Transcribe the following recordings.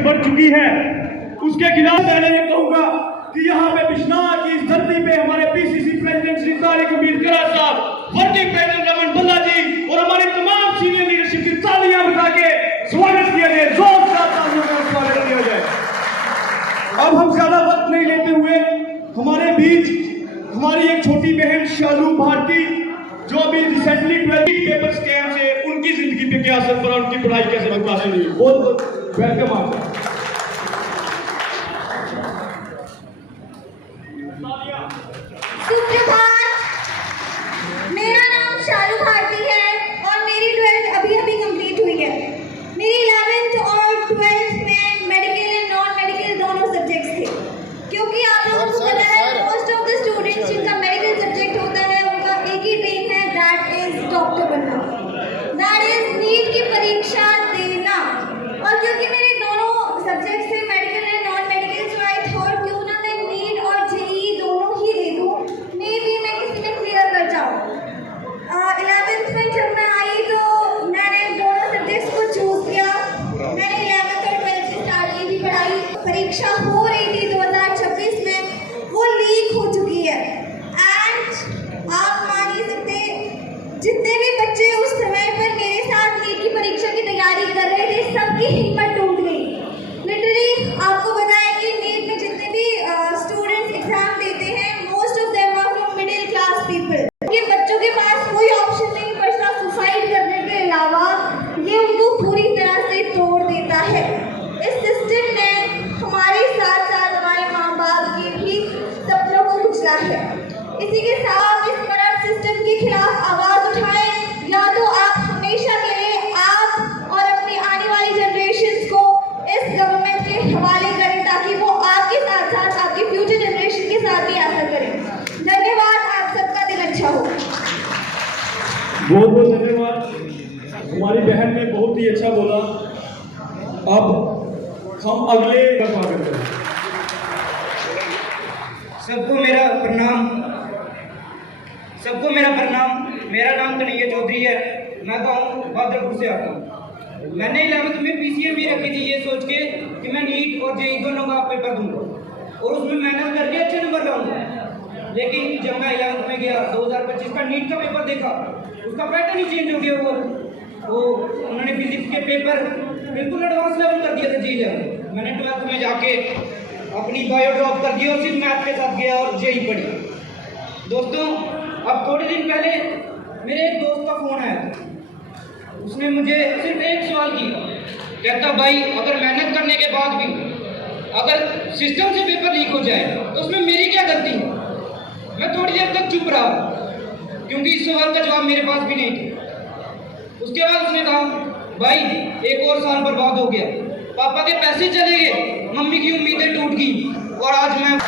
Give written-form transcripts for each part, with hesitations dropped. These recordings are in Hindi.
से बढ़ चुकी है, उसके खिलाफ पहले मैं कहूंगा कि यहाँ पे बिश्नाह की इस धरती पे हमारे पीसीसी प्रेसिडेंट श्री तारिक अमीर करा साहब, वर्किंग प्रेसिडेंट रमन भल्ला जी और हमारी तमाम सीनियर लीडरशिप की तालियां बजा के स्वागत किया जाए, जोरदार तालियों का स्वागत किया जाए। अब हम ज्यादा वक्त नहीं लेते हुए हमारे बीच हमारी एक छोटी बहन शालू भारती, जो अभी रिसेंटली 12 पेपर स्कैम से उनकी जिंदगी पे क्या असर पड़ा, उनकी पढ़ाई कैसे मुतासिर हुई, बहुत वेलकम आपका। सुप्रभात, मेरा नाम शालू भारती है और मेरी 12th अभी कंप्लीट हुई है। मेरी 11th और 12th में मेडिकल एंड नॉन मेडिकल दोनों सब्जेक्ट्स थे, क्योंकि आप लोगों को पता है मोस्ट ऑफ द स्टूडेंट्स जिनका मेडिकल सब्जेक्ट होता है उनका एक ही ड्रीम है, दैट इज डॉक्टर बनना, दैट इज नीट की परीक्षा देना। और क्योंकि मेरे दोनों सब्जेक्ट थे medical and non medical, so I thought क्यों ना मैं नीट और जेईई दोनों ही दे दूं, मे बी मैं किसी में क्लियर कर जाऊं। 11th में जब मैं आई तो मैंने दोनों सब्जेक्ट्स को चूज किया। मैंने 11th और 12th से स्टार्ट की थी पढ़ाई, परीक्षा हो रही थी 2026 में, वो लीक हो चुकी है। एंड आप मान ही सकते जितने भी बच्चे उस समय पर मेरे साथ नीट की परीक्षा की तैयारी कर रहे थे, सबकी हिम्मत टूट गई। लिटरली आपको बताया कि नीट में जितने भी स्टूडेंट्स एग्जाम देते हैं, most of them are from middle class people. ये बच्चों के पास कोई ऑप्शन नहीं बचता सुसाइड करने के अलावा, ये उनको पूरी तरह से तोड़ देता है। इस सिस्टम ने हमारे साथ साथ हमारे माँ बाप के भी सपनों को कुचला है। इसी के साथ इस करप्ट सिस्टम के खिलाफ आवाज उठाएं, या तो आप हमेशा के लिए आप और अपनी आने वाली जनरेशन को इस गवर्नमेंट के हवाले करें, ताकि वो आपके साथ साथ आपके फ्यूचर जनरेशन के साथ भी ऐसा करें। धन्यवाद, आप सबका दिन अच्छा हो। बहुत बहुत धन्यवाद, हमारी बहन ने बहुत ही अच्छा बोला। अब हम अगले का स्वागत करें। सबको मेरा प्रणाम, सबको मेरा प्रणाम। मेरा नाम कन्हैया चौधरी है, मैं गाँव बादलपुर से आता हूँ। मैंने 11th में पीसीएम भी रखी थी ये सोच के कि मैं नीट और जेईई दोनों का पेपर दूंगा और उसमें मेहनत करके अच्छे नंबर लाऊंगा। लेकिन जब मैं 11th में गया 2025 का नीट का पेपर देखा, उसका पैटर्न ही चेंज हो गया। वो उन्होंने फिजिक्स के पेपर बिल्कुल एडवांस लेवल कर दिया था जेईई लेवल। मैंने 12th में जाके अपनी बायो ड्रॉप कर दी और सिर्फ मैथ के साथ गया और जेईई पढ़ी। दोस्तों, अब थोड़े दिन पहले मेरे एक दोस्त का फ़ोन आया था, उसने मुझे सिर्फ एक सवाल किया, कहता भाई अगर मेहनत करने के बाद भी अगर सिस्टम से पेपर लीक हो जाए तो उसमें मेरी क्या गलती है। मैं थोड़ी देर तक चुप रहा, क्योंकि इस सवाल का जवाब मेरे पास भी नहीं था। उसके बाद उसने कहा भाई एक और साल बर्बाद हो गया, पापा के पैसे चले गए, मम्मी की उम्मीदें टूट गई, और आज मैं।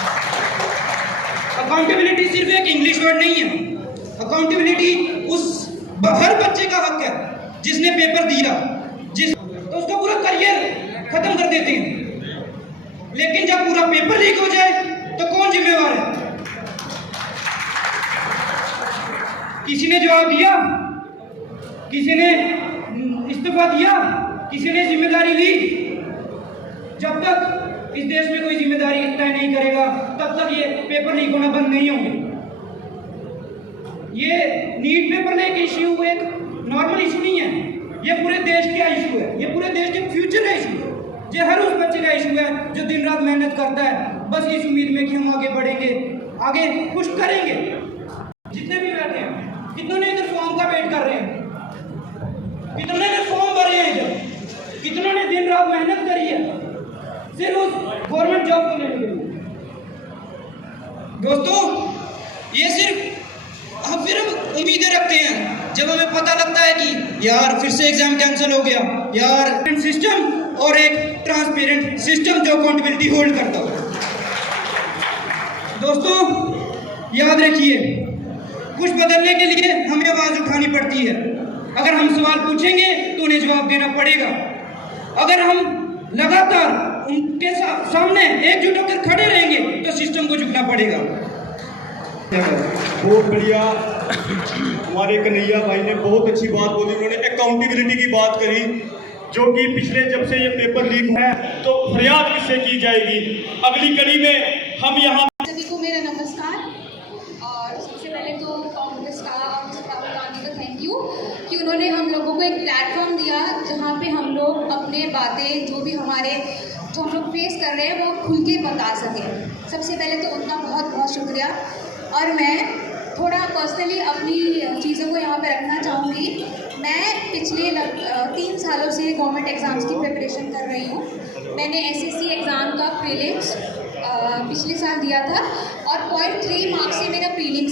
अकाउंटेबिलिटी सिर्फ एक इंग्लिश वर्ड नहीं है, अकाउंटेबिलिटी उस हर बच्चे का हक है जिसने पेपर दिया, तो उसका पूरा करियर खत्म कर देते हैं। लेकिन जब पूरा पेपर लीक हो जाए तो कौन जिम्मेवार है? किसी ने जवाब दिया, किसी ने इस्तीफा दिया, किसी ने जिम्मेदारी ली। जब तक इस देश में कोई जिम्मेदारी तय नहीं करेगा तब तक ये पेपर लीक होना बंद नहीं होंगे। ये नीट पेपर लीक इश्यू एक नॉर्मल इशू नहीं है, ये पूरे देश का इशू है, ये पूरे देश के फ्यूचर का इशू है, ये हर उस बच्चे का इशू है जो दिन रात मेहनत करता है बस इस उम्मीद में कि हम आगे बढ़ेंगे, आगे कुछ करेंगे। जितने भी बैठे हैं, कितनों ने इधर फॉर्म का वेट कर रहे हैं, कितने ने फॉर्म भरे हैं इधर, कितनों ने दिन रात मेहनत करी है सिर्फ उस गवर्नमेंट जॉब को लेने के लिए। दोस्तों, ये सिर्फ हम फिर उम्मीदें रखते हैं जब हमें पता लगता है कि यार फिर से एग्जाम कैंसिल हो गया, यार सिस्टम और एक ट्रांसपेरेंट सिस्टम जो अकाउंटेबिलिटी होल्ड करता हो। दोस्तों, याद रखिए, कुछ बदलने के लिए हमें आवाज उठानी पड़ती है। अगर हम सवाल पूछेंगे तो उन्हें जवाब देना पड़ेगा। अगर हम लगातार उनके सामने एकजुट होकर खड़े रहेंगे तो सिस्टम को झुकना पड़ेगा। बहुत बढ़िया, हमारे कन्हैया भाई ने बहुत अच्छी बात बोली, उन्होंने अकाउंटेबिलिटी की बात करी। जो कि पिछले जब से ये पेपर लीक हुआ है तो फरियाद किससे की जाएगी। अगली कड़ी में हम यहाँ सभी को मेरा नमस्कार। और सबसे पहले तो कांग्रेस का और राहुल गांधी का थैंक यू कि उन्होंने हम लोगों को एक प्लेटफॉर्म दिया जहाँ पे हम लोग अपने बातें जो भी जो हम लोग फेस कर रहे हैं वो खुल के बता सकें। सबसे पहले तो उनका बहुत बहुत शुक्रिया। और मैं थोड़ा पर्सनली अपनी चीज़ों को यहाँ पे रखना चाहूँगी। मैं पिछले 3 सालों से गवर्नमेंट एग्ज़ाम्स की प्रिपरेशन कर रही हूँ। मैंने SSC एग्ज़ाम का प्रीलिम्स पिछले साल दिया था और 0.3 मार्क्स से मेरा प्रीलिम्स